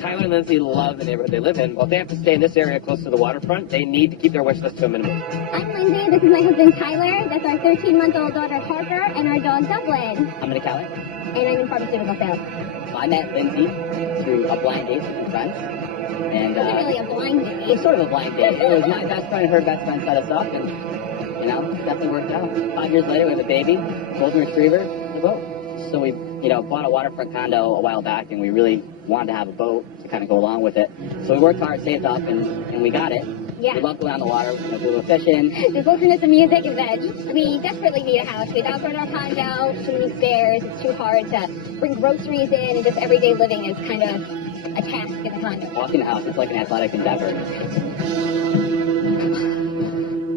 Tyler and Lindsay love the neighborhood they live in. Well, if they have to stay in this area close to the waterfront, they need to keep their wish list to a minimum. I'm Lindsay. This is my husband Tyler. That's our 13-month-old daughter Harper and our dog Dublin. I'm going to Kelly. And I'm in pharmaceutical sales. I met Lindsay through a blind date with some friends. And, It wasn't really a blind date. It's sort of a blind date. It was my best friend and her best friend set us up, and, you know, definitely worked out. 5 years later, we have a baby, golden retriever, and a boat. So we, bought a waterfront condo a while back, and we really wanted to have a boat to kind of go along with it. So we worked hard, saved up, and we got it. Yeah. We love going on the water, do a little fishing. Just listen to some music and veg. We desperately need a house. We've outgrown our condo, too many stairs. It's too hard to bring groceries in, and just everyday living is kind of a task in the condo. Walking the house, it's like an athletic endeavor.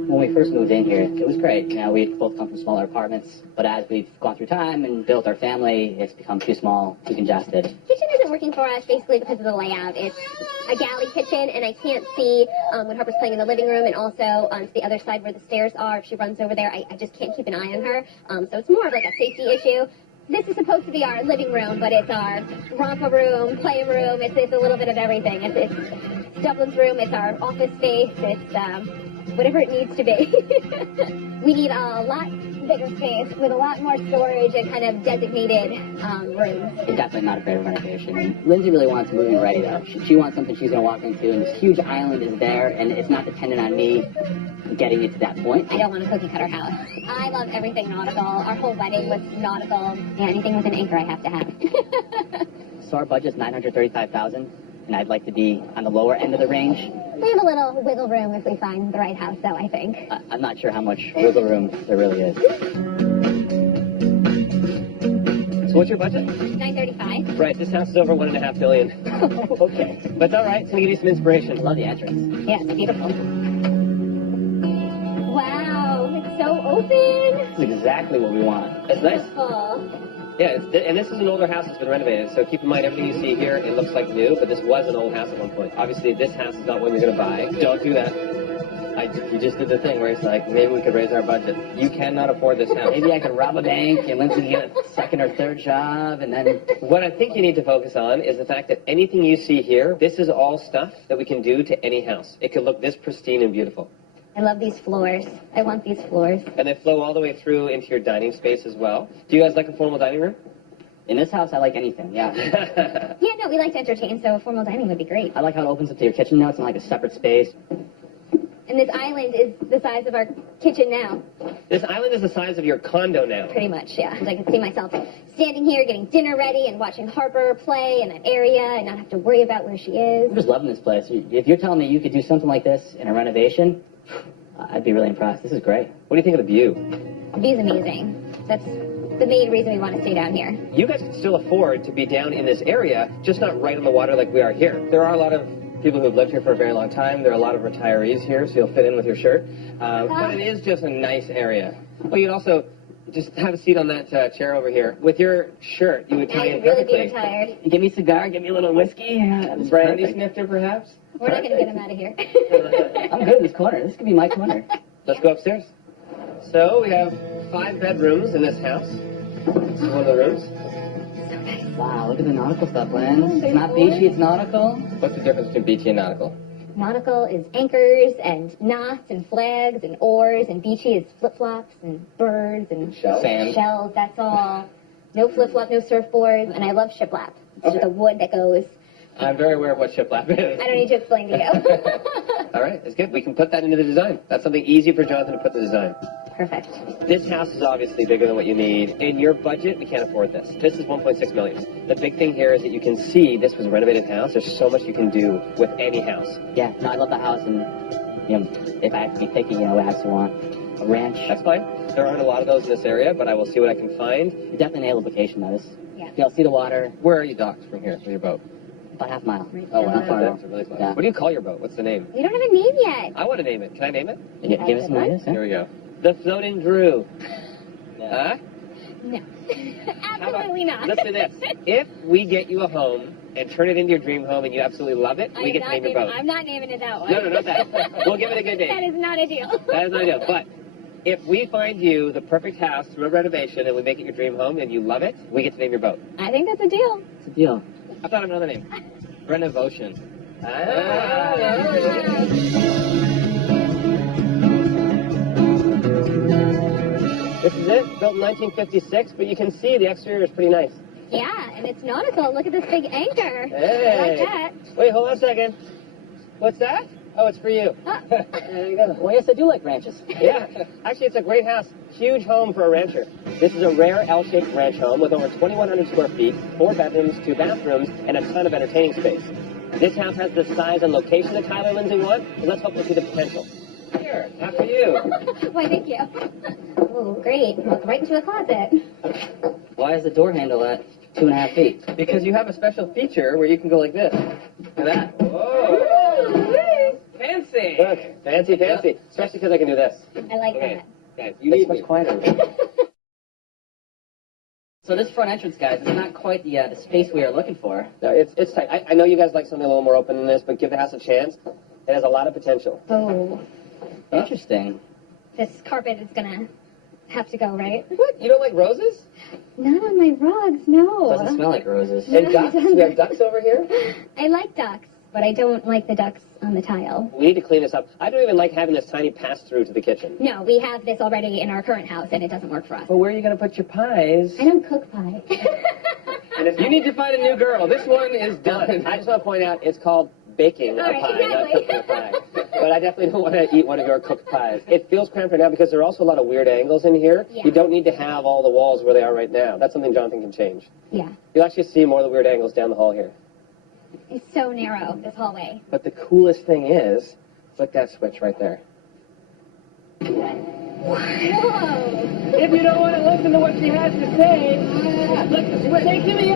When we first moved in here, it was great. We both come from smaller apartments, but as we've gone through time and built our family, it's become too small, too congested. Kitchen isn't working for us basically because of the layout. It's a galley kitchen, and I can't see when Harper's playing in the living room, and also to the other side where the stairs are. If she runs over there, I just can't keep an eye on her. So it's more of like a safety issue. This is supposed to be our living room, but it's our romper room, play room. It's a little bit of everything. It's Dublin's room. It's our office space. It's whatever it needs to be. We need a lot bigger space with a lot more storage and kind of designated rooms. We're definitely not afraid of renovation. Lindsay really wants to move in ready, though. She wants something she's going to walk into, and this huge island is there, and it's not dependent on me getting it to that point. I don't want a cookie-cutter house. I love everything nautical. Our whole wedding was nautical. Yeah, anything with an anchor I have to have. So our budget's $935,000, and I'd like to be on the lower end of the range. We have a little wiggle room if we find the right house, though, I think. I'm not sure how much wiggle room there really is. So what's your budget? $935. Right, this house is over $1.5 billion. Okay. But it's all right, it's going to give you some inspiration. Love the entrance. Yeah, it's beautiful. Wow, it's so open. This is exactly what we want. It's nice. Beautiful. Yeah, and this is an older house that's been renovated, so keep in mind everything you see here, it looks like new, but this was an old house at one point. Obviously, this house is not one you're going to buy. Don't do that. You just did the thing where it's like, maybe we could raise our budget. You cannot afford this house. Maybe I could rob a bank and Lindsay can get a second or third job, and then... What I think you need to focus on is the fact that anything you see here, this is all stuff that we can do to any house. It could look this pristine and beautiful. I love these floors. I want these floors. And they flow all the way through into your dining space as well. Do you guys like a formal dining room? In this house, I like anything, yeah. Yeah, no, we like to entertain, so a formal dining would be great. I like how it opens up to your kitchen now. It's in like a separate space. And this island is the size of our kitchen now. This island is the size of your condo now. Pretty much, yeah. I can see myself standing here getting dinner ready and watching Harper play in that area and not have to worry about where she is. I'm just loving this place. If you're telling me you could do something like this in a renovation, I'd be really impressed. This is great. What do you think of the view? The view's amazing. That's the main reason we want to stay down here. You guys can still afford to be down in this area, just not right on the water like we are here. There are a lot of people who have lived here for a very long time. There are a lot of retirees here, so you'll fit in with your shirt. But it is just a nice area. Well, you'd also just have a seat on that chair over here. With your shirt, you would tie in I'd really be perfectly. retired. Give me a cigar, give me a little whiskey. Brandy snifter, perhaps? We're not going to get him out of here. I'm good in this corner. This could be my corner. Let's go upstairs. So we have 5 bedrooms in this house. This is one of the rooms. Wow, look at the nautical stuff, Lynn. It's not beachy, it's nautical. What's the difference between beachy and nautical? Nautical is anchors and knots and flags and oars, and beachy is flip-flops and birds and Sand. shells. That's all. No flip-flop, no surfboards, and I love shiplap. It's just a wood that goes. I'm very aware of what shiplap is. I don't need to explain to you. All right, that's good. We can put that into the design. That's something easy for Jonathan to put in the design. Perfect. This house is obviously bigger than what you need. In your budget, we can't afford this. This is $1.6 million. The big thing here is that you can see this was a renovated house. There's so much you can do with any house. Yeah, no, I love the house, and, if I have to be picky, I actually want a ranch. That's fine. There aren't a lot of those in this area, but I will see what I can find. You're definitely nailed the location, though. Yeah. See the water. Where are you docked from here, from your boat? About half a mile. Oh, Not far at all. Really close. Yeah. What do you call your boat? What's the name? We don't have a name yet. I want to name it. Can I name it? Give us some ideas, Here we go. The Floating Drew. Huh? No. Absolutely not. Listen to this. If we get you a home and turn it into your dream home and you absolutely love it, we get to name your boat. I'm not naming it that one. No, not that. We'll give it a good name. That is not a deal. That is not a deal. But if we find you the perfect house through a renovation and we make it your dream home and you love it, we get to name your boat. I think that's a deal. It's a deal. I thought of another name. Renovotion. This is it, built in 1956, but you can see the exterior is pretty nice. Yeah, and it's nautical. Look at this big anchor. Hey. I like that. Wait, hold on a second. What's that? Oh, it's for you. Oh. There you go. Well, yes, I do like ranches. Yeah, actually, it's a great house. Huge home for a rancher. This is a rare L-shaped ranch home with over 2,100 square feet, 4 bedrooms, 2 bathrooms, and a ton of entertaining space. This house has the size and location that Tyler and Lindsay want, and let's hope to see the potential. Here, after you. Why, thank you. Oh, great. Look right into a closet. Why is the door handle at 2.5 feet? Because you have a special feature where you can go like this. Look at that. Whoa. Fancy. Look, fancy. Especially because I can do this. I like Okay. that. Guys, you need much quieter. So this front entrance, guys, is not quite the space we are looking for. No, it's tight. I know you guys like something a little more open than this, but give the house a chance. It has a lot of potential. Oh, Interesting. this carpet is gonna have to go, right? What? You don't like roses? Not on my rugs, no. Doesn't smell like roses. And ducks? We have ducks over here? I like ducks, but I don't like the ducks on the tile. We need to clean this up. I don't even like having this tiny pass-through to the kitchen. No, we have this already in our current house, and it doesn't work for us. But where are you going to put your pies? I don't cook pie. And if you need to find a new girl, this one is done. I just want to point out, it's called baking a All right, pie, exactly. not cooking a pie. But I definitely don't want to eat one of your cooked pies. It feels cramped right now because there are also a lot of weird angles in here. Yeah. You don't need to have all the walls where they are right now. That's something Jonathan can change. Yeah. You'll actually see more of the weird angles down the hall here. It's so narrow, this hallway. But the coolest thing is, flick that switch right there. Whoa. If you don't want to listen to what she has to say, flick the switch. Say, give me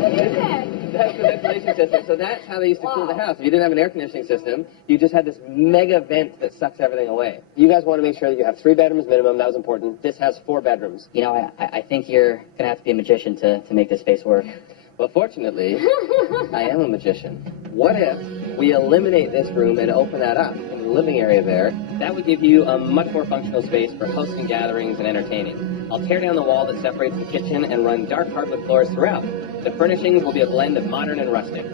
What is that? That's the ventilation system. So that's how they used to cool the house. If you didn't have an air conditioning system, you just had this mega vent that sucks everything away. You guys want to make sure that you have 3 bedrooms minimum. That was important. This has 4 bedrooms. You know, I think you're going to have to be a magician to make this space work. Well, fortunately, I am a magician. What if we eliminate this room and open that up in the living area there? That would give you a much more functional space for hosting gatherings and entertaining. I'll tear down the wall that separates the kitchen and run dark hardwood floors throughout. The furnishings will be a blend of modern and rustic.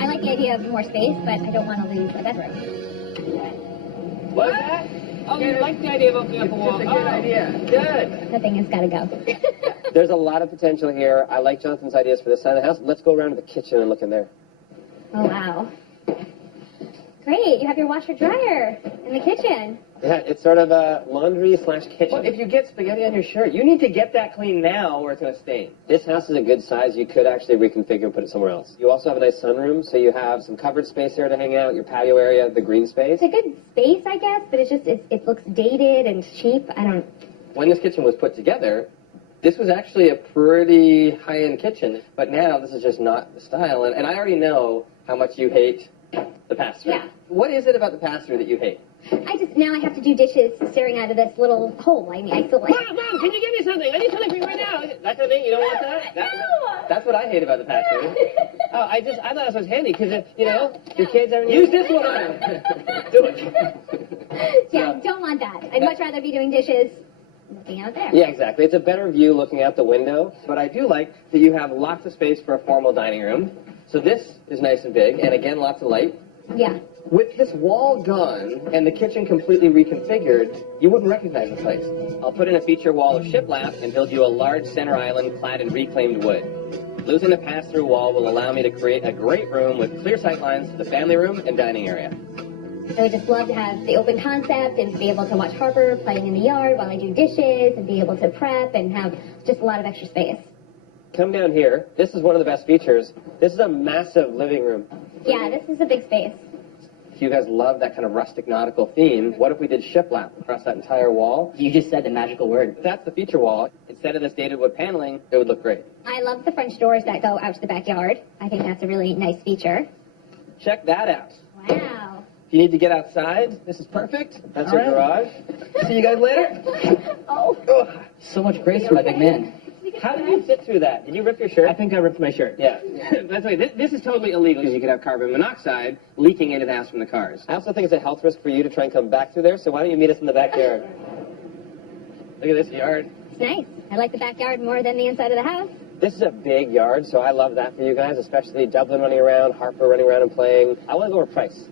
I like the idea of more space, but I don't want to lose a bedroom. What's that? Oh, you like the idea of opening up a wall? It's a good idea. Good. That thing has got to go. There's a lot of potential here. I like Jonathan's ideas for this side of the house. Let's go around to the kitchen and look in there. Oh, wow. Great, you have your washer dryer in the kitchen. Yeah, it's sort of a laundry/kitchen. Well, if you get spaghetti on your shirt, you need to get that clean now or it's going to stain. This house is a good size. You could actually reconfigure and put it somewhere else. You also have a nice sunroom, so you have some covered space there to hang out, your patio area, the green space. It's a good space, I guess, but it's just, it looks dated and cheap. I don't... When this kitchen was put together, this was actually a pretty high-end kitchen, but now this is just not the style, and I already know how much you hate the pass-through. Yeah. What is it about the pass-through that you hate? Now I have to do dishes staring out of this little hole. I mean, I feel like... Mom, can you give me something? I need something for you right now. That kind of thing? You don't want that? No. That's what I hate about the pass-through. Oh, I thought this was handy because, your kids are... Use this one on them. Do it. Yeah, don't want that. I'd much rather be doing dishes looking out there. Yeah, exactly. It's a better view looking out the window, but I do like that you have lots of space for a formal dining room. So this is nice and big, and again, lots of light. Yeah. With this wall gone and the kitchen completely reconfigured, you wouldn't recognize the place. I'll put in a feature wall of shiplap and build you a large center island clad in reclaimed wood. Losing the pass-through wall will allow me to create a great room with clear sight lines to the family room and dining area. I would just love to have the open concept and to be able to watch Harper playing in the yard while I do dishes and be able to prep and have just a lot of extra space. Come down here. This is one of the best features. This is a massive living room. Yeah, this is a big space. If you guys love that kind of rustic nautical theme, what if we did shiplap across that entire wall? You just said the magical word. That's the feature wall. Instead of this dated wood paneling, it would look great. I love the French doors that go out to the backyard. I think that's a really nice feature. Check that out. Wow. If you need to get outside, this is perfect. That's All your right. garage. See you guys later. Oh. So much grace for my big man. How did you fit through that? Did you rip your shirt? I think I ripped my shirt. Yeah. That's right. This is totally illegal because you could have carbon monoxide leaking into the house from the cars. I also think it's a health risk for you to try and come back through there, so why don't you meet us in the backyard? Look at this yard. It's nice. I like the backyard more than the inside of the house. This is a big yard, so I love that for you guys, especially Dublin running around, Harper running around and playing. I want to go over price.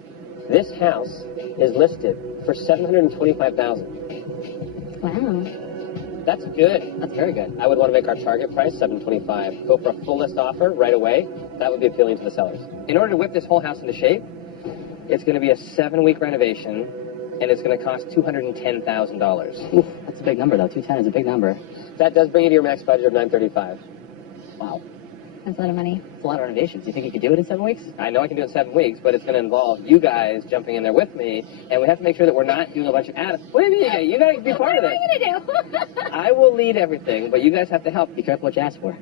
This house is listed for $725,000. Wow. That's good. That's very good. I would want to make our target price $725,000. Go for a full list offer right away. That would be appealing to the sellers. In order to whip this whole house into shape, it's going to be a 7-week renovation, and it's going to cost $210,000. Oof, that's a big number, though. 210 is a big number. That does bring you to your max budget of $935,000. Wow. That's a lot of money. It's a lot of renovations. Do you think you could do it in 7 weeks? I know I can do it in 7 weeks, but it's going to involve you guys jumping in there with me, and we have to make sure that we're not doing a bunch of What do you mean? You got to be part of What this. are you going to do? I will lead everything, but you guys have to help. Be careful what you ask for.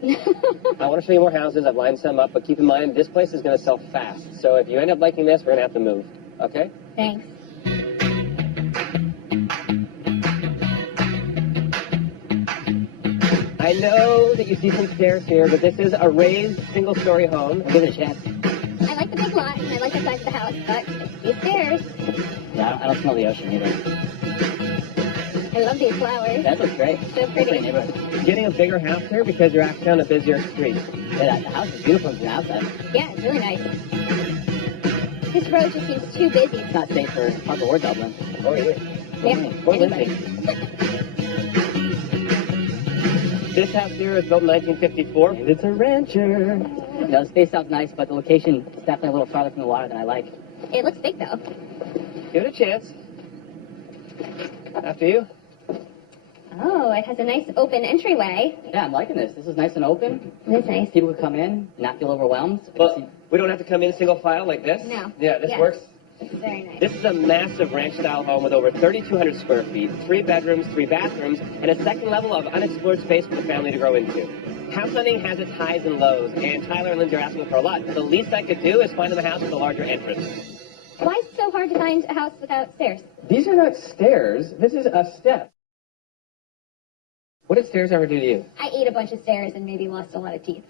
I want to show you more houses. I've lined some up, but keep in mind, this place is going to sell fast. So if you end up liking this, we're going to have to move. Okay? Thanks. I know that you see some stairs here, but this is a raised single-story home. I'll give it a chance. I like the big lot, and I like the size of the house, but these stairs. Yeah, I don't smell the ocean either. I love these flowers. That looks great. So pretty. Neighborhood. Getting a bigger house here because you're actually on a busier street. Yeah, the house is beautiful from the outside. Yeah, it's really nice. This road just seems too busy. It's not safe for Harper or Dublin. Or here. Yeah, Or anybody. Lindsay. This house here is built in 1954, and it's a rancher. You know, the space sounds nice, but the location is definitely a little farther from the water than I like. It looks big, though. Give it a chance. After you. Oh, it has a nice open entryway. Yeah, I'm liking this. This is nice and open. That's nice. People could come in, not feel overwhelmed. I can Well, see- we don't have to come in single file like this. No. Yeah, this Yeah. works. It's very nice. This is a massive ranch-style home with over 3,200 square feet, 3 bedrooms, 3 bathrooms, and a second level of unexplored space for the family to grow into. House hunting has its highs and lows, and Tyler and Lindsay are asking for a lot. The least I could do is find them a house with a larger entrance. Why is it so hard to find a house without stairs? These are not stairs. This is a step. What did stairs ever do to you? I ate a bunch of stairs and maybe lost a lot of teeth.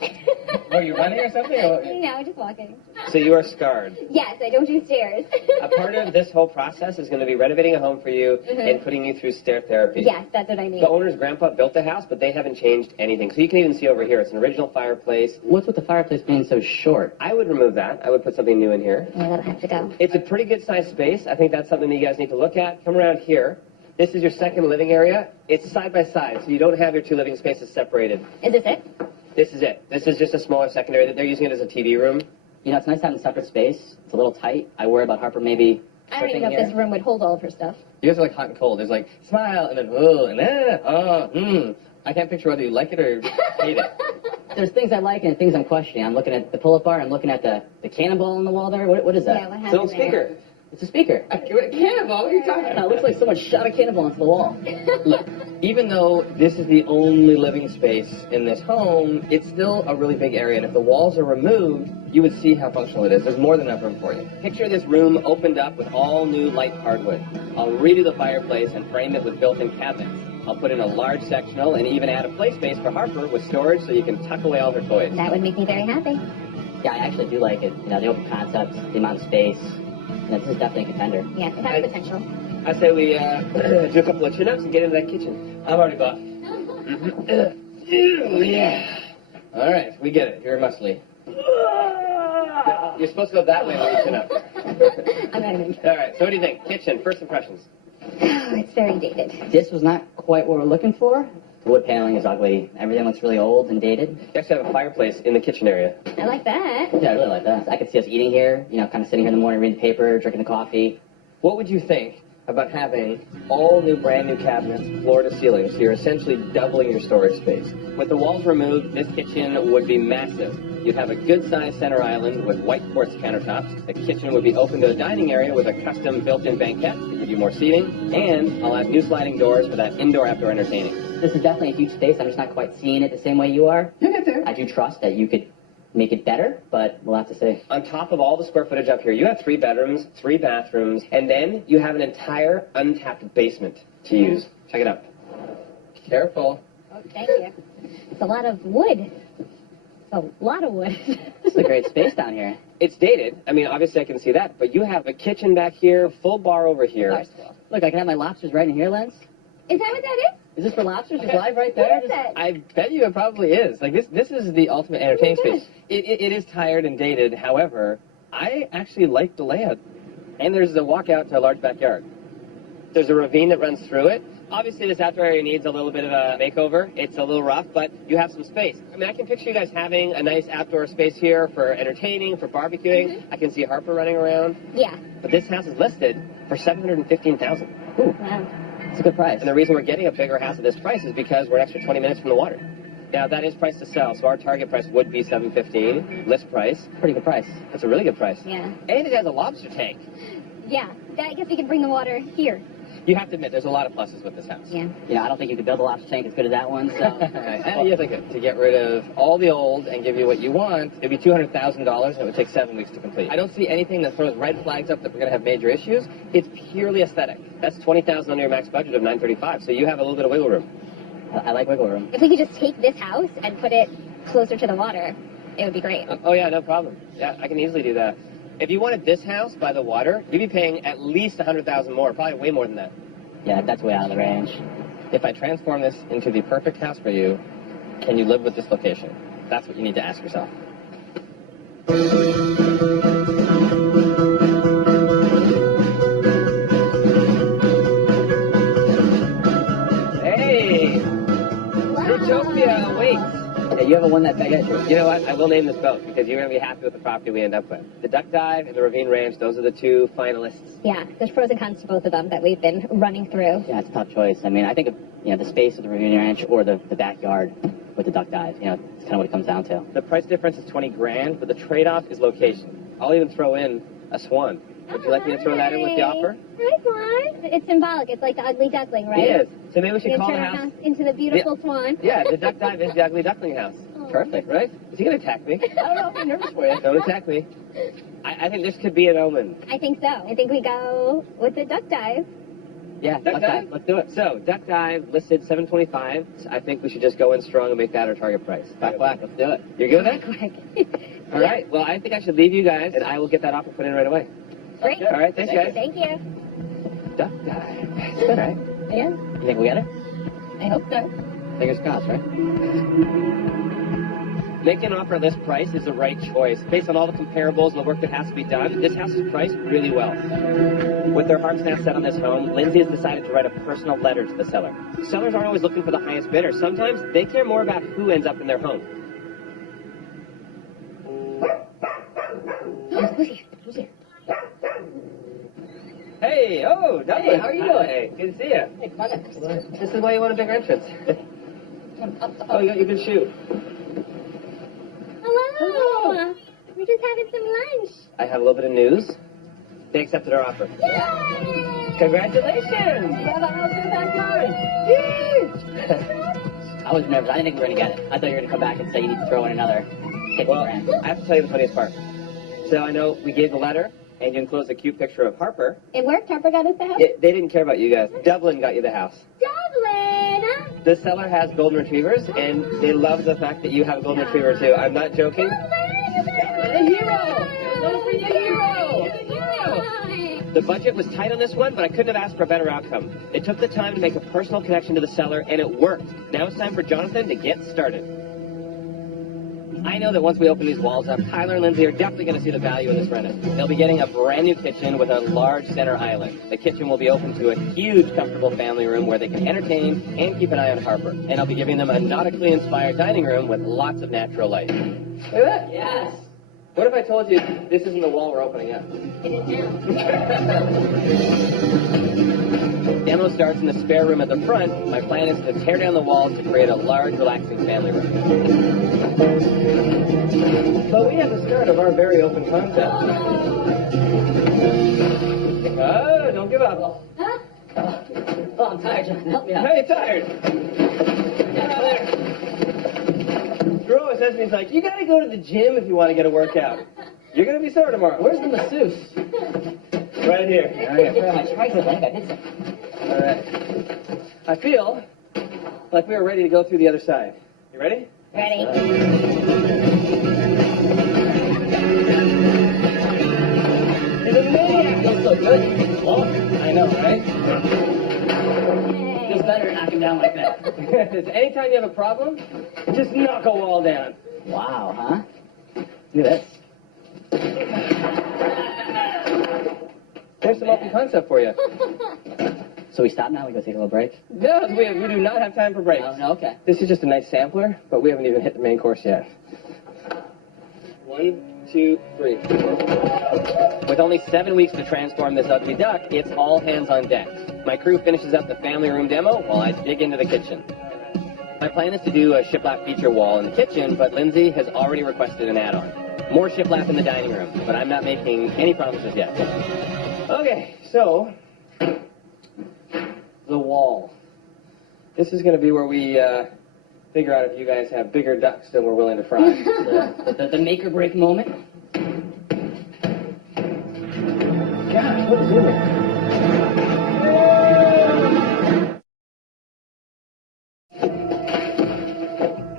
Were you running or something? Or No, just walking. So you are scarred. Yes, I don't do stairs. A part of this whole process is going to be renovating a home for you and putting you through stair therapy. Yes, that's what I need. The owner's grandpa built the house, but they haven't changed anything. So you can even see over here, it's an original fireplace. What's with the fireplace being so short? I would remove that. I would put something new in here. Yeah, that'll have to go. It's a pretty good sized space. I think that's something that you guys need to look at. Come around here. This is your second living area. It's side by side, so you don't have your 2 living spaces separated. Is this it? This is it. This is just a smaller secondary. They're using it as a TV room. You know, it's nice having separate space. It's a little tight. I worry about Harper maybe I don't even know tripping if here. this room would hold all of her stuff. You guys are like hot and cold. There's like smile and then oh and I can't picture whether you like it or hate it. There's things I like and things I'm questioning. I'm looking at the pull-up bar. I'm looking at the cannonball on the wall there. What is that? Yeah, what It's an old happened there? speaker. It's a speaker. A cannonball? What are you talking It about? looks like someone shot a cannonball into the wall. Look, even though this is the only living space in this home, it's still a really big area, and if the walls are removed, you would see how functional it is. There's more than enough room for you. Picture this room opened up with all new light hardwood. I'll redo the fireplace and frame it with built-in cabinets. I'll put in a large sectional and even add a play space for Harper with storage so you can tuck away all her toys. That would make me very happy. Yeah, I actually do like it. You know, the open concept, the amount of space. You know, this is definitely a contender. Yes, it has potential. I say we do a couple of chin-ups and get into that kitchen. I'm already buff. Yeah. All right, we get it. You're muscly. You're supposed to go that way when you chin up. I'm not even. All right, so what do you think? Kitchen, first impressions. It's very dated. This was not quite what we're looking for. The wood paneling is ugly. Everything looks really old and dated. You actually have a fireplace in the kitchen area. I like that. Yeah, I really like that. I could see us eating here, you know, kind of sitting here in the morning, reading the paper, drinking the coffee. What would you think about having all new, brand new cabinets, floor to ceiling, so you're essentially doubling your storage space? With the walls removed, this kitchen would be massive. You'd have a good-sized center island with white quartz countertops. The kitchen would be open to a dining area with a custom built-in banquette to give you more seating. And I'll add new sliding doors for that indoor-outdoor entertaining. This is definitely a huge space. I'm just not quite seeing it the same way you are. You'll get there. I do trust that you could make it better, but we'll have to see. On top of all the square footage up here, you have 3 bedrooms, 3 bathrooms, and then you have an entire untapped basement to use. Check it out. Careful. Oh, thank you. It's a lot of wood. A lot of wood. This is a great space down here. It's dated. I mean, obviously I can see that, but you have a kitchen back here, full bar over here. Bar's cool. Look, I can have my lobsters right in here, Lens. Is that what that is? Is this for lobsters? Just live right there? What is it? I bet you it probably is. Like this is the ultimate entertaining Oh my space. It is tired and dated. However, I actually like the layout. And there's a walkout to a large backyard. There's a ravine that runs through it. Obviously, this outdoor area needs a little bit of a makeover. It's a little rough, but you have some space. I mean, I can picture you guys having a nice outdoor space here for entertaining, for barbecuing. Mm-hmm. I can see Harper running around. Yeah. But this house is listed for $715,000. Ooh, Wow. it's a good price. And the reason we're getting a bigger house at this price is because we're an extra 20 minutes from the water. Now, that is price to sell, so our target price would be $715,000, list price. Pretty good price. That's a really good price. Yeah. And it has a lobster tank. Yeah. I guess we could bring the water here. You have to admit, there's a lot of pluses with this house. Yeah. You know, I don't think you could build a lobster tank as good as that one, so... And you think to get rid of all the old and give you what you want, it'd be $200,000 and it would take 7 weeks to complete. I don't see anything that throws red flags up that we're going to have major issues. It's purely aesthetic. That's $20,000 under your max budget of $935, so you have a little bit of wiggle room. I like wiggle room. If we could just take this house and put it closer to the water, it would be great. Oh yeah, no problem. Yeah, I can easily do that. If you wanted this house by the water, you'd be paying at least $100,000 more, probably way more than that. Yeah, that's way out of the range. If I transform this into the perfect house for you, can you live with this location? That's what you need to ask yourself. Hey! Utopia awaits! Yeah, you have a one that big at you. You know what? I will name this boat because you're going to be happy with the property we end up with. The Duck Dive and the Ravine Ranch, those are the two finalists. Yeah. There's pros and cons to both of them that we've been running through. Yeah, it's a tough choice. I mean, I think of, the space of the Ravine Ranch or the backyard with the duck dive. It's kind of what it comes down to. The price difference is $20,000, but the trade-off is location. I'll even throw in a swan. Would you like me to throw that in with the offer? Hi, Swan. It's symbolic. It's like the ugly duckling, right? It is. So maybe we should We're call gonna the turn our house. house into the beautiful swan. Yeah, the Duck Dive is the ugly duckling house. Oh. Perfect, right? Is he going to attack me? I don't know if I'm nervous for you. Don't attack me. I think this could be an omen. I think so. I think we go with the duck dive. Yeah, Duck Dive? Let's do it. So, Duck Dive listed $725. I think we should just go in strong and make that our target price. Back black. Let's do it. You're good with that? All right. Well, I think I should leave you guys, and I will get that offer put in right away. Great. All right. Thanks, guys. Thank you. Duck Dive. That's good, right? Yeah, You think we get it? I hope so. Fingers crossed, right? Making an offer at this price is the right choice. Based on all the comparables and the work that has to be done, this house is priced really well. With their hearts now set on this home, Lindsay has decided to write a personal letter to the seller. Sellers aren't always looking for the highest bidder. Sometimes they care more about who ends up in their home. Who's here? Hey, oh, Douglas. Hey, how are you doing? Hey, good to see you. Hey, come on in. This is why you want a bigger entrance. Oh, you can shoot. Hello. We're just having some lunch. I have a little bit of news. They accepted our offer. Yay! Congratulations! You have a house in the backyard. I was nervous. I didn't think we were going to get it. I thought you were going to come back and say you need to throw in another 50 Well, grand. I have to tell you the funniest part. So I know we gave the letter, and you enclosed a cute picture of Harper. It worked. Harper got us the house. They didn't care about you guys. Dublin got you the house. Dublin! The seller has golden retrievers, and they love the fact that you have a golden retriever, too. I'm not joking. The hero! Don't forget the hero! The budget was tight on this one, but I couldn't have asked for a better outcome. They took the time to make a personal connection to the seller, and it worked. Now it's time for Jonathan to get started. I know that once we open these walls up, Tyler and Lindsay are definitely going to see the value in this rental. They'll be getting a brand new kitchen with a large center island. The kitchen will be open to a huge, comfortable family room where they can entertain and keep an eye on Harper. And I'll be giving them a nautically inspired dining room with lots of natural light. Look at that. Yes. What if I told you this isn't the wall we're opening up? It is now. Demo starts in the spare room at the front. My plan is to tear down the walls to create a large, relaxing family room. But we have the start of our very open concept. Oh, don't give up. Huh? Oh, I'm tired, John. Help me out. Hey, tired. Get out there. Drew always says to me, he's like, you got to go to the gym if you want to get a workout. You're going to be sore tomorrow. Where's the masseuse? Right here. Where am I? Try to think I did something. All right. I feel like we were ready to go through the other side. You ready? Ready? It's amazing. Feels so good. Well, I know, right? feels better knocking down like that. Anytime you have a problem, just knock a wall down. Wow, huh? Look at this. There's some open concept for you. So we stop now? We go take a little break? No, we do not have time for breaks. No, okay. This is just a nice sampler, but we haven't even hit the main course yet. 1, 2, 3. With only 7 weeks to transform this ugly duck, it's all hands on deck. My crew finishes up the family room demo while I dig into the kitchen. My plan is to do a shiplap feature wall in the kitchen, but Lindsay has already requested an add-on. More shiplap in the dining room, but I'm not making any promises yet. Okay, so the wall. This is going to be where we figure out if you guys have bigger ducks than we're willing to fry. The make or break moment? Gosh, what is in there?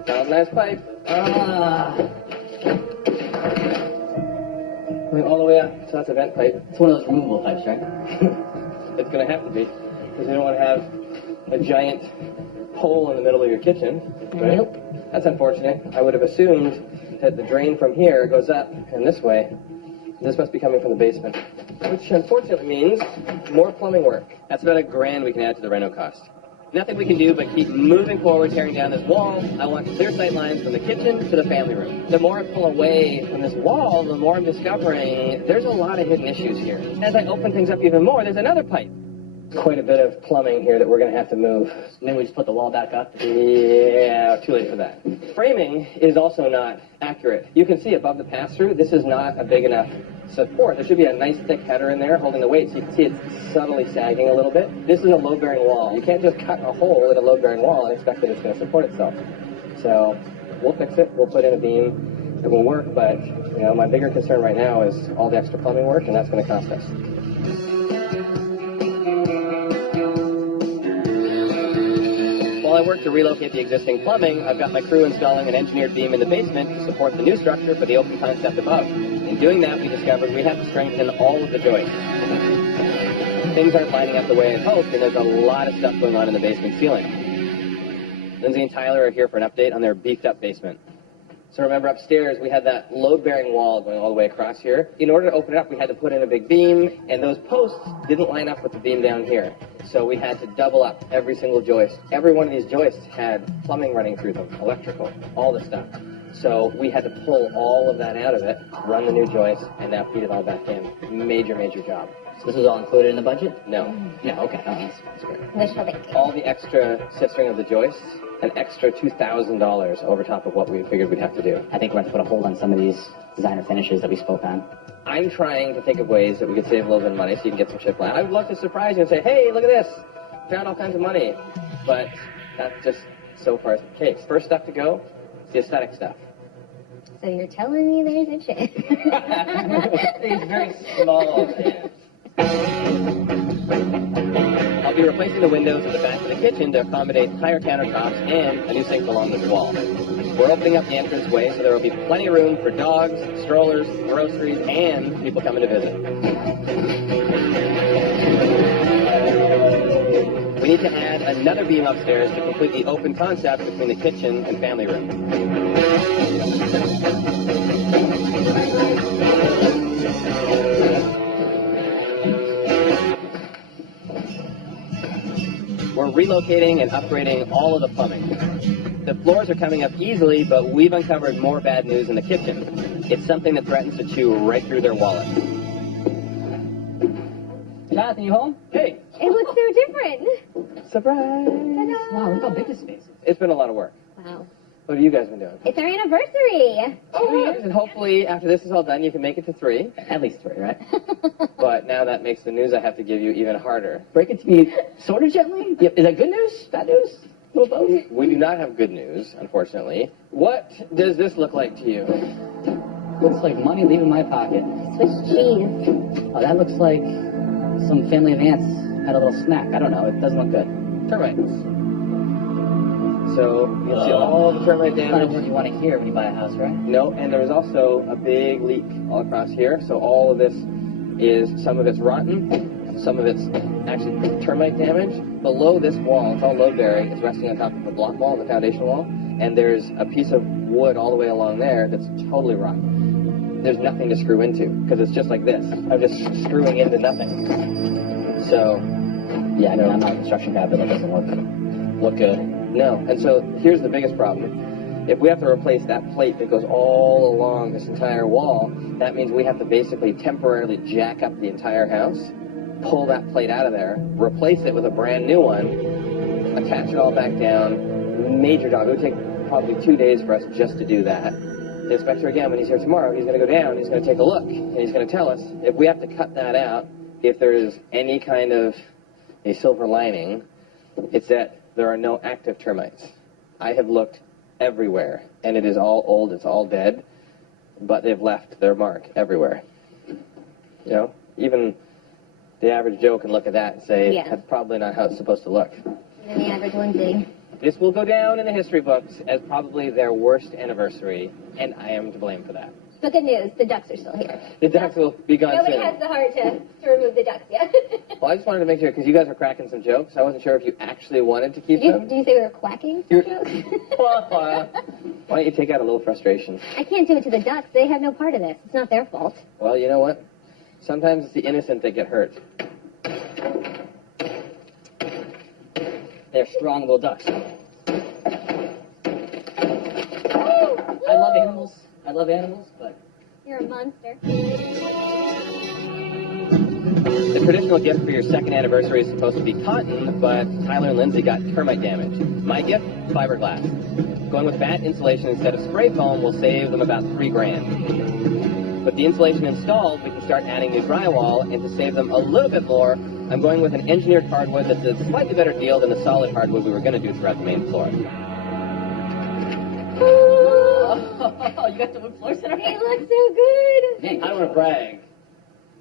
Sounds nice pipe. Going all the way up, so that's a vent pipe. It's one of those removable pipes, right? It's going to have to be, because you don't want to have a giant hole in the middle of your kitchen, right? Nope. That's unfortunate. I would have assumed that the drain from here goes up and this way. This must be coming from the basement, which unfortunately means more plumbing work. That's about $1,000 we can add to the reno cost. Nothing we can do but keep moving forward, tearing down this wall. I want clear sight lines from the kitchen to the family room. The more I pull away from this wall, the more I'm discovering there's a lot of hidden issues here. As I open things up even more, there's another pipe. Quite a bit of plumbing here that we're going to have to move. Maybe we just put the wall back up. Yeah, too late for that. Framing is also not accurate. You can see above the pass-through, this is not a big enough support. There should be a nice thick header in there holding the weight, so you can see it's subtly sagging a little bit. This is a load-bearing wall. You can't just cut a hole in a load-bearing wall and expect that it's going to support itself. So we'll fix it. We'll put in a beam. It will work, but you know, my bigger concern right now is all the extra plumbing work, and that's going to cost us. While I work to relocate the existing plumbing, I've got my crew installing an engineered beam in the basement to support the new structure for the open concept above. In doing that, we discovered we have to strengthen all of the joists. Things aren't lining up the way I hoped, and there's a lot of stuff going on in the basement ceiling. Lindsay and Tyler are here for an update on their beefed-up basement. So remember upstairs, we had that load-bearing wall going all the way across here. In order to open it up, we had to put in a big beam, and those posts didn't line up with the beam down here. So we had to double up every single joist. Every one of these joists had plumbing running through them, electrical, all this stuff. So we had to pull all of that out of it, run the new joist, and now feed it all back in. Major, major job. So this was all included in the budget? No. No, okay. Oh, that's great. Wishful thinking. All the extra sistering of the joists, an extra $2,000 over top of what we figured we'd have to do. I think we're going to put a hold on some of these designer finishes that we spoke on. I'm trying to think of ways that we could save a little bit of money so you can get some shiplap. I would love to surprise you and say, hey, look at this. Found all kinds of money. But that's just so far the case. First stuff to go is the aesthetic stuff. So you're telling me there's a chance? These very small chance. I'll be replacing the windows at the back of the kitchen to accommodate higher countertops and a new sink along the wall. We're opening up the entranceway so there will be plenty of room for dogs, strollers, groceries, and people coming to visit. We need to add another beam upstairs to complete the open concept between the kitchen and family room. We're relocating and upgrading all of the plumbing. The floors are coming up easily, but we've uncovered more bad news in the kitchen. It's something that threatens to chew right through their wallet. Jonathan, you home? Hey, It looks so different. surprise! Wow, look how big this space is. It's been a lot of work. Wow. What have you guys been doing? It's our anniversary. 2 years, and hopefully after this is all done, you can make it to 3. At least 3, right? But now that makes the news I have to give you even harder. Break it to me sort of gently. Yep. Is that good news? Bad news? A little both? We do not have good news, unfortunately. What does this look like to you? Looks like money leaving my pocket. Swiss cheese. Oh, that looks like some family of ants had a little snack. I don't know. It doesn't look good. Termites. So you can see all the termite That's not damage. what you want to hear when you buy a house, right? No, and there was also a big leak all across here. So all of this is, some of it's rotten, some of it's actually termite damage. Below this wall, it's all load-bearing, it's resting on top of the block wall, the foundation wall, and there's a piece of wood all the way along there that's totally rotten. There's nothing to screw into, because it's just like this. I'm just screwing into nothing. So, Yeah, I mean, I'm not a construction guy, but that doesn't look good. no. And so here's the biggest problem. If we have to replace that plate that goes all along this entire wall, that means we have to basically temporarily jack up the entire house, pull that plate out of there, replace it with a brand new one, attach it all back down. Major job. It would take probably 2 days for us just to do that. The inspector, again, when he's here tomorrow, he's going to go down, he's going to take a look, and he's going to tell us if we have to cut that out, if there is any kind of a silver lining, it's that there are no active termites. I have looked everywhere, and it is all old, it's all dead, but they've left their mark everywhere. You know, even the average Joe can look at that and say, Yeah. that's probably not how it's supposed to look. And the average Lindsay. This will go down in the history books as probably their worst anniversary, and I am to blame for that. But good news, the ducks are still here. The ducks will be gone Nobody soon. has the heart to remove the ducks yet. Well, I just wanted to make sure, because you guys were cracking some jokes. I wasn't sure if you actually wanted to keep Did them. you say we were quacking? You're- Joke? Why don't you take out a little frustration? I can't do it to the ducks. They have no part of this. It's not their fault. Well, you know what? Sometimes it's the innocent that get hurt. They're strong little ducks. I love animals. I love animals, but You're a monster. The traditional gift for your second anniversary is supposed to be cotton, but Tyler and Lindsay got termite damage. My gift, fiberglass. Going with vat insulation instead of spray foam will save them about $3,000. With the insulation installed, we can start adding new drywall, and to save them a little bit more, I'm going with an engineered hardwood that's a slightly better deal than the solid hardwood we were going to do throughout the main floor. oh, you got the wood floors in our They look so good. Man, I don't want to brag,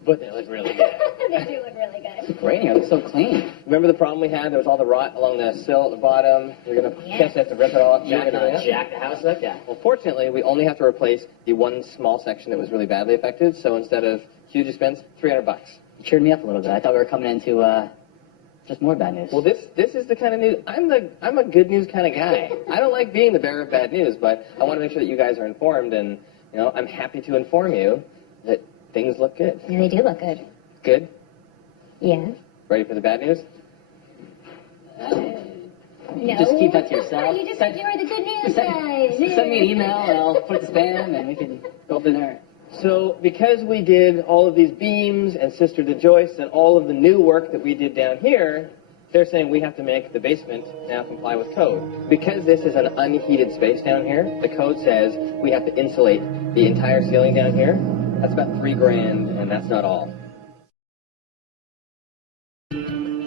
but they look really good. They do look really good. great. It looks so clean. Remember the problem we had? There was all the rot along the sill at the bottom. You're going to potentially have to rip it all up. You're jack it gonna up. jack the house up, yeah. Well, fortunately, we only have to replace the one small section that was really badly affected. So instead of huge expense, $300. It cheered me up a little bit. I thought we were coming into just more bad news. Well, this is the kind of news. I'm a good news kind of guy. I don't like being the bearer of bad news, but I want to make sure that you guys are informed, and you know, I'm happy to inform you that things look good. Yeah, they do look good. Good. Yeah. Ready for the bad news? No. Just keep that to yourself. You just said you were the good news Send, guy. send me an email, and I'll put it to spam, and we can go from there. So, because we did all of these beams and sister to joists and all of the new work that we did down here, they're saying we have to make the basement now comply with code. Because this is an unheated space down here, the code says we have to insulate the entire ceiling down here. That's about $3,000, and that's not all.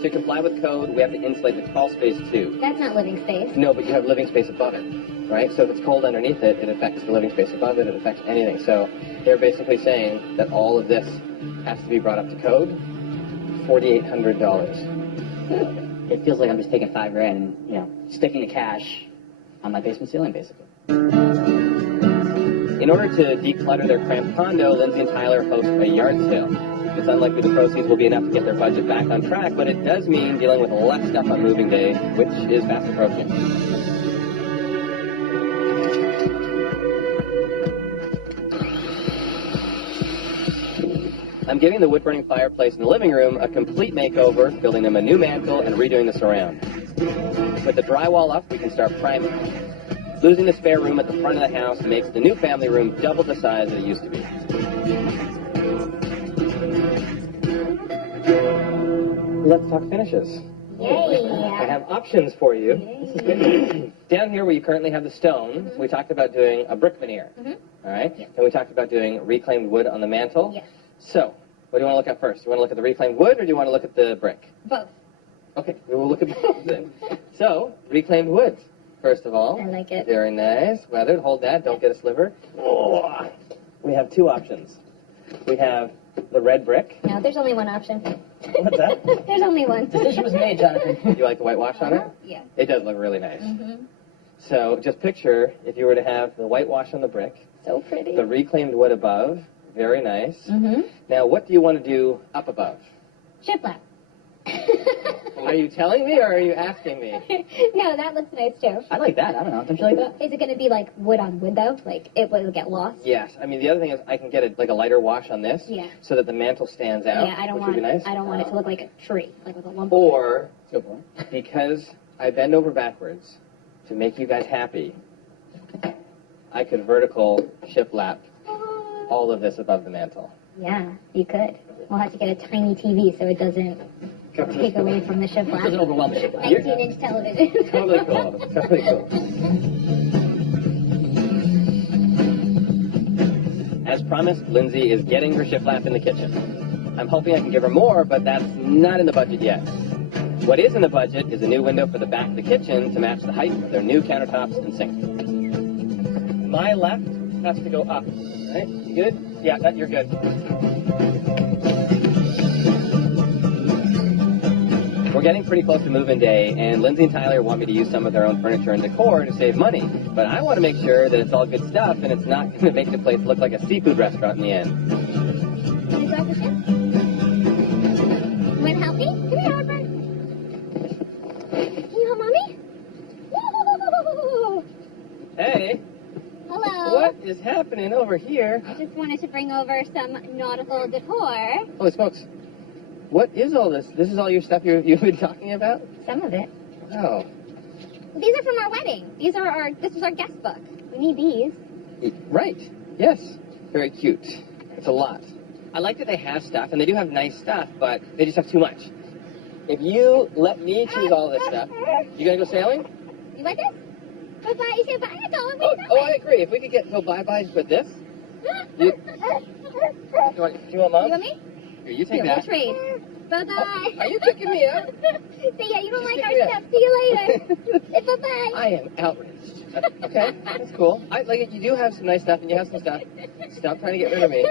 To comply with code, we have to insulate the crawl space too. That's not living space. No, but you have living space above it, right? So if it's cold underneath it, it affects the living space above it, it affects anything. So they're basically saying that all of this has to be brought up to code, $4,800. It feels like I'm just taking $5,000 and, you know, sticking the cash on my basement ceiling, basically. In order to declutter their cramped condo, Lindsay and Tyler host a yard sale. It's unlikely the proceeds will be enough to get their budget back on track, but it does mean dealing with less stuff on moving day, which is fast approaching. I'm giving the wood-burning fireplace in the living room a complete makeover, building them a new mantle and redoing the surround. With the drywall up, we can start priming. Losing the spare room at the front of the house makes the new family room double the size that it used to be. Let's talk finishes. Yay. I have options for you. This is good. Down here where you currently have the stone, we talked about doing a brick veneer. All right? Yeah. And we talked about doing reclaimed wood on the mantle. Yes. So, what do you want to look at first? Do you want to look at the reclaimed wood or do you want to look at the brick? Both. Okay, we will look at both then. So, reclaimed wood, first of all. I like it. Very nice. Weathered. Hold that. Don't get a sliver. Oh. We have two options. We have the red brick. No, there's only one option. What's that? There's only one. Decision was made, Jonathan. You like the whitewash on it? Yeah. It does look really nice. So just picture if you were to have the whitewash on the brick, So pretty. the reclaimed wood above, very nice. Mm-hmm. Now, what do you want to do up above? Shiplap. Are you telling me or are you asking me? No, that looks nice too. I like that. I don't know. Don't you like that? Is it going to be like wood on wood though? Like it will get lost? Yes. I mean, the other thing is I can get a lighter wash on this Yeah. so that the mantle stands out, Yeah, I don't which want would be nice. I don't want it to look like a tree, like with a lump. Or, Good point. because I bend over backwards to make you guys happy, I could vertical shiplap all of this above the mantle. Yeah, you could. We'll have to get a tiny TV so it doesn't take away from the Doesn't shiplap. overwhelm the shiplap. 19-inch television. Totally cool. Totally cool. As promised, Lindsay is getting her shiplap in the kitchen. I'm hoping I can give her more, but that's not in the budget yet. What is in the budget is a new window for the back of the kitchen to match the height of their new countertops and sink. My left has to go up. Right? You good? Yeah, you're good. We're getting pretty close to move-in day, and Lindsay and Tyler want me to use some of their own furniture and decor to save money. But I want to make sure that it's all good stuff and it's not going to make the place look like a seafood restaurant in the end. Can you grab the ship? You want to help me? Come here, Harper. Can you help Mommy? Woo! Hey, Hello. what is happening over here? I just wanted to bring over some nautical decor. Holy smokes. What is all this? This is all your stuff you've been talking about? Some of it. Oh. These are from our wedding. This was our guest book. We need these. Right. Yes. Very cute. It's a lot. I like that they have stuff, and they do have nice stuff, but they just have too much. If you let me choose all this stuff, you gonna go sailing? You like this? Bye-bye. You say bye. It's all Oh, I agree. If we could go bye-byes with this. You want Mom? You want me? Here, you take Here, we'll that. trade. Bye-bye. Oh, are you kicking me out? Say, yeah, you don't Just like kick me our out. stuff. See you later. Say bye-bye. I am outraged. Okay, that's cool. I like it. You do have some nice stuff, and you have some stuff. Stop trying to get rid of me.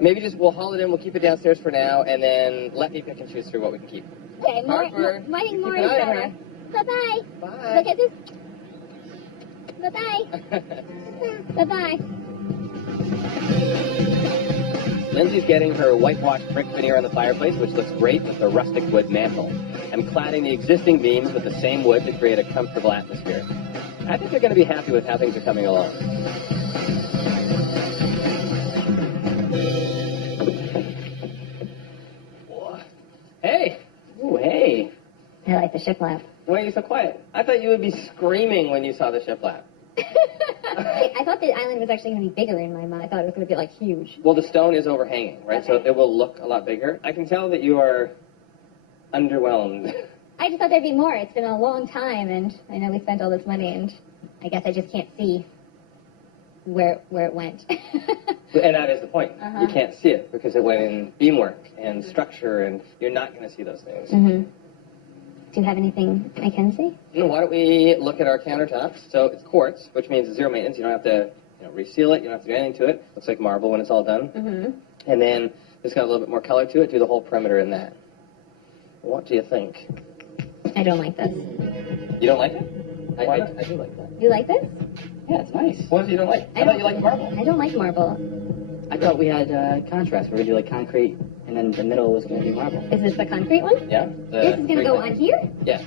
Maybe we'll haul it in. We'll keep it downstairs for now, and then let me pick and choose through what we can keep. Okay, Harper, I think more keep is an eye on better. Bye-bye. Bye. Look at this. Bye-bye. Bye-bye. Lindsay's getting her whitewashed brick veneer on the fireplace, which looks great with the rustic wood mantle. I'm cladding the existing beams with the same wood to create a comfortable atmosphere. I think they're going to be happy with how things are coming along. Hey! Ooh, hey. I like the shiplap. Why are you so quiet? I thought you would be screaming when you saw the shiplap. I thought the island was actually going to be bigger in my mind. I thought it was going to be, like, huge. Well, the stone is overhanging, right? So Okay. it will look a lot bigger. I can tell that you are underwhelmed. I just thought there'd be more. It's been a long time, and I know we spent all this money, and I guess I just can't see where it went. And that is the point. Uh-huh. You can't see it because it went in beamwork and structure, and you're not going to see those things. Mm-hmm. Do you have anything I can see? Why don't we look at our countertops? So it's quartz, which means zero maintenance. You don't have to reseal it. You don't have to do anything to it. Looks like marble when it's all done. Mm-hmm. And then it's got a little bit more color to it. Do the whole perimeter in that. What do you think? I don't like this. You don't like it? I do like that. You like this? Yeah, it's nice. What is it you don't like? I thought you liked marble. I don't like marble. I thought we had contrast. We were going to do like concrete, and then the middle was going to be marble. Is this the concrete one? Yeah. This is going to go on here? Yes.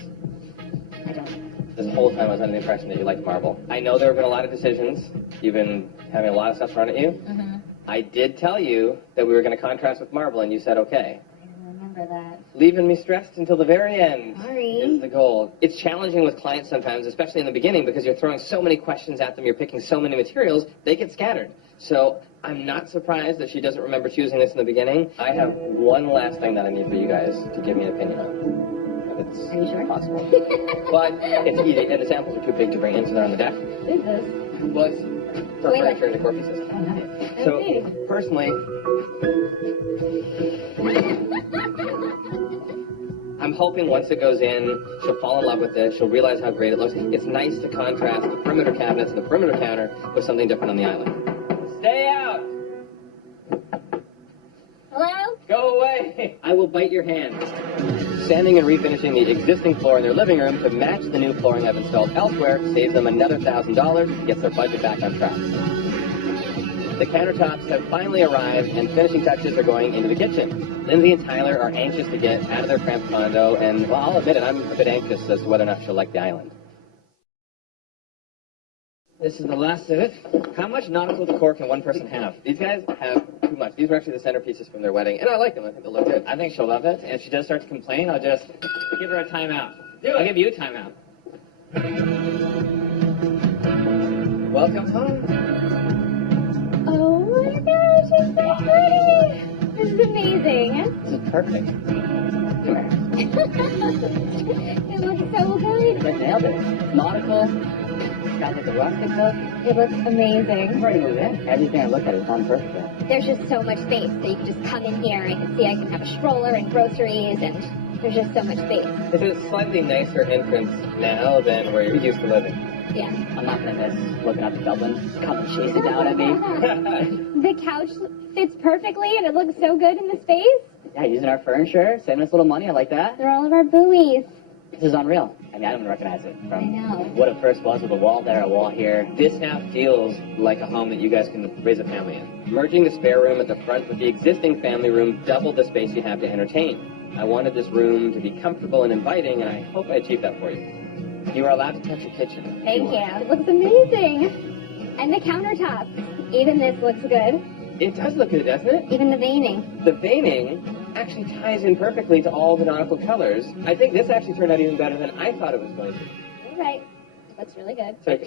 I don't. This whole time I was under the impression that you liked marble. I know there have been a lot of decisions. You've been having a lot of stuff thrown at you. Mm-hmm. I did tell you that we were going to contrast with marble, and you said okay. I don't remember that. Leaving me stressed until the very end Sorry. is the goal. It's challenging with clients sometimes, especially in the beginning, because you're throwing so many questions at them, you're picking so many materials, they get scattered. So I'm not surprised that she doesn't remember choosing this in the beginning. I have one last thing that I need for you guys to give me an opinion on. If it's Are you sure? possible. But it's easy, and the samples are too big to bring in, so they're on the deck. What is this? But for Wait, furniture and decor pieces. Oh, nice. So, Okay. personally, I'm hoping once it goes in, she'll fall in love with it. She'll realize how great it looks. It's nice to contrast the perimeter cabinets and the perimeter counter with something different on the island. Stay out! Hello? Go away! I will bite your hand. Sanding and refinishing the existing floor in their living room to match the new flooring I've installed elsewhere saves them another $1,000 and gets their budget back on track. The countertops have finally arrived and finishing touches are going into the kitchen. Lindsay and Tyler are anxious to get out of their cramped condo, and, well, I'll admit it, I'm a bit anxious as to whether or not she'll like the island. This is the last of it. How much nautical decor can one person have? These guys have too much. These were actually the centerpieces from their wedding, and I like them. I think they look good. I think she'll love it, and if she does start to complain, I'll just give her a timeout. I'll give you a timeout. Welcome home. Oh my gosh, it's so pretty! This is amazing. This is perfect. Come here. It looks so good. I nailed it. Nautical. Got like a rustic look. It looks amazing. I'm ready to move in. Everything I look at is on perfect. There's just so much space, so you can just come in here. I can see I can have a stroller and groceries, and there's just so much space. It's a slightly nicer entrance now than where you're used to living. Yeah. I'm not gonna miss looking up at Dublin. Come chasing down at me. The couch fits perfectly, and it looks so good in the space. Yeah, using our furniture, saving us a little money. I like that. They're all of our buoys. This is unreal. I mean, I don't even recognize it I from know. what it first was with a wall there, a wall here. This now feels like a home that you guys can raise a family in. Merging the spare room at the front with the existing family room doubled the space you have to entertain. I wanted this room to be comfortable and inviting, and I hope I achieved that for you. You are allowed to touch your kitchen. Thank you. It looks amazing. And the countertop. Even this looks good. It does look good, doesn't it? Even the veining. The veining actually ties in perfectly to all the nautical colors. I think this actually turned out even better than I thought it was going to. You're right. It looks really good. So,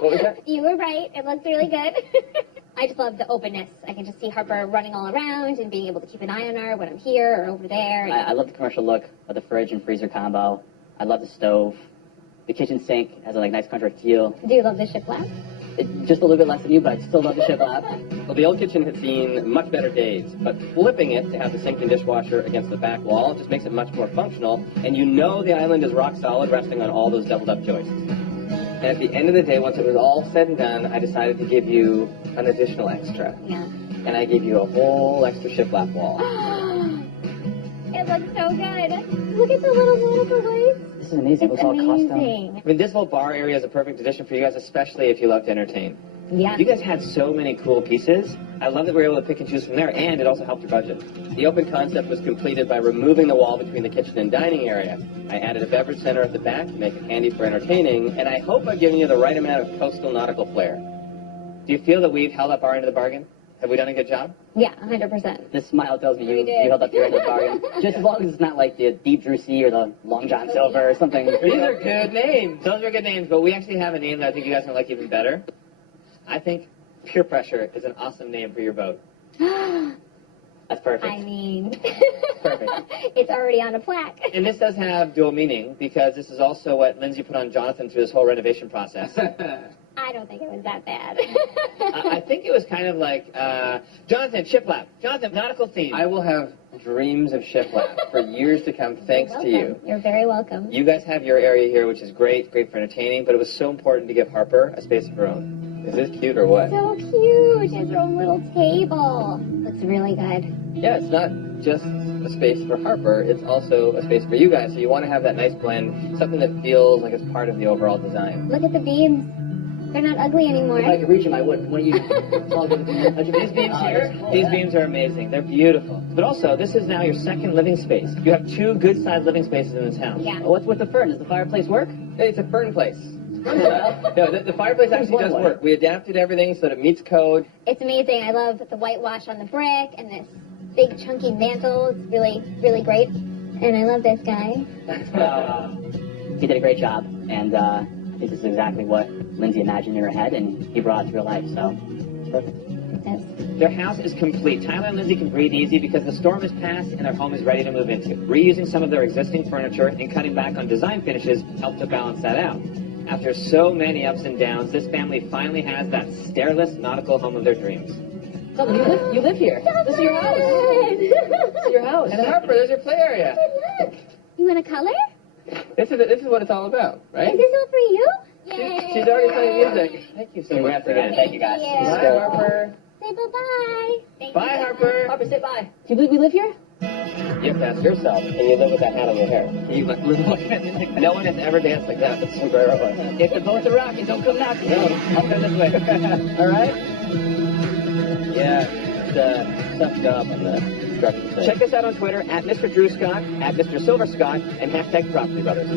what was that? You were right. It looks really good. I just love the openness. I can just see Harper running all around and being able to keep an eye on her when I'm here or over there. And I love the commercial look of the fridge and freezer combo. I love the stove. The kitchen sink has a nice country feel. do you love the shiplap? Just a little bit less than you, but I still love the shiplap. Well, the old kitchen had seen much better days, but flipping it to have the sink and dishwasher against the back wall just makes it much more functional, and you know the island is rock solid resting on all those doubled up joists. And at the end of the day, once it was all said and done, I decided to give you an additional extra. Yeah. And I gave you a whole extra shiplap wall. It looks so good. Look at the little nautical lights. This is amazing. It It's looks all custom. amazing. I mean, this whole bar area is a perfect addition for you guys, especially if you love to entertain. Yeah. You guys had so many cool pieces. I love that we were able to pick and choose from there, and it also helped your budget. The open concept was completed by removing the wall between the kitchen and dining area. I added a beverage center at the back to make it handy for entertaining, and I hope I've given you the right amount of coastal nautical flair. Do you feel that we've held up our end of the bargain? Have we done a good job? Yeah, 100%. This smile tells me We you did. held up your end of the bargain. Just as long as it's not like the Deep Drew Sea or the Long John Silver or something. These are good names. Those are good names, but we actually have a name that I think you guys are going to like even better. I think Peer Pressure is an awesome name for your boat. That's perfect. I mean, Perfect. it's already on a plaque. And this does have dual meaning, because this is also what Lindsay put on Jonathan through this whole renovation process. I don't think it was that bad. I think it was kind of like, Jonathan, shiplap. Jonathan, nautical theme. I will have dreams of shiplap for years to come, thanks to you. You're very welcome. You guys have your area here, which is great for entertaining, but it was so important to give Harper a space of her own. Is this cute or what? So cute. She has her own little table. Looks really good. Yeah, it's not just a space for Harper, it's also a space for you guys, so you want to have that nice blend, something that feels like it's part of the overall design. Look at the beams. They're not ugly anymore. If I could reach them, I would. When you talk about These beams here, these beams are amazing. They're beautiful. But also, this is now your second living space. You have two good-sized living spaces in this house. Yeah. What's with the fern? Does the fireplace work? It's a fern place. No, the fireplace actually does work. We adapted everything so that it meets code. It's amazing. I love the whitewash on the brick and this big chunky mantle. It's really, really great. And I love this guy. He did a great job, and I think this is exactly what Lindsay imagined in her head, and he brought it to real life, so it's perfect. Their house is complete. Tyler and Lindsay can breathe easy because the storm has passed and their home is ready to move into. Reusing some of their existing furniture and cutting back on design finishes helped to balance that out. After so many ups and downs, this family finally has that stairless nautical home of their dreams. So you live here. This is your house. This is your house. And Harper, there's your play area. Look. You want a color? This is what it's all about, right? Is this all for you? Yay. She's already playing music. Thank you so much for that. Thank you, guys. Thank you. Bye, Harper. Say bye-bye. Thank Bye, you. Harper. Harper, sit by. Do you believe we live here? You have to ask yourself, and you live with that hat on your hair. No one has ever danced like that with sombrero on. If the boats are rocking, don't come knocking. No, I'll come this way. All right? Yeah, it's a tough job on the construction site. Check us out on Twitter at Mr. Drew Scott, at Mr. Silver Scott, and hashtag Property Brothers.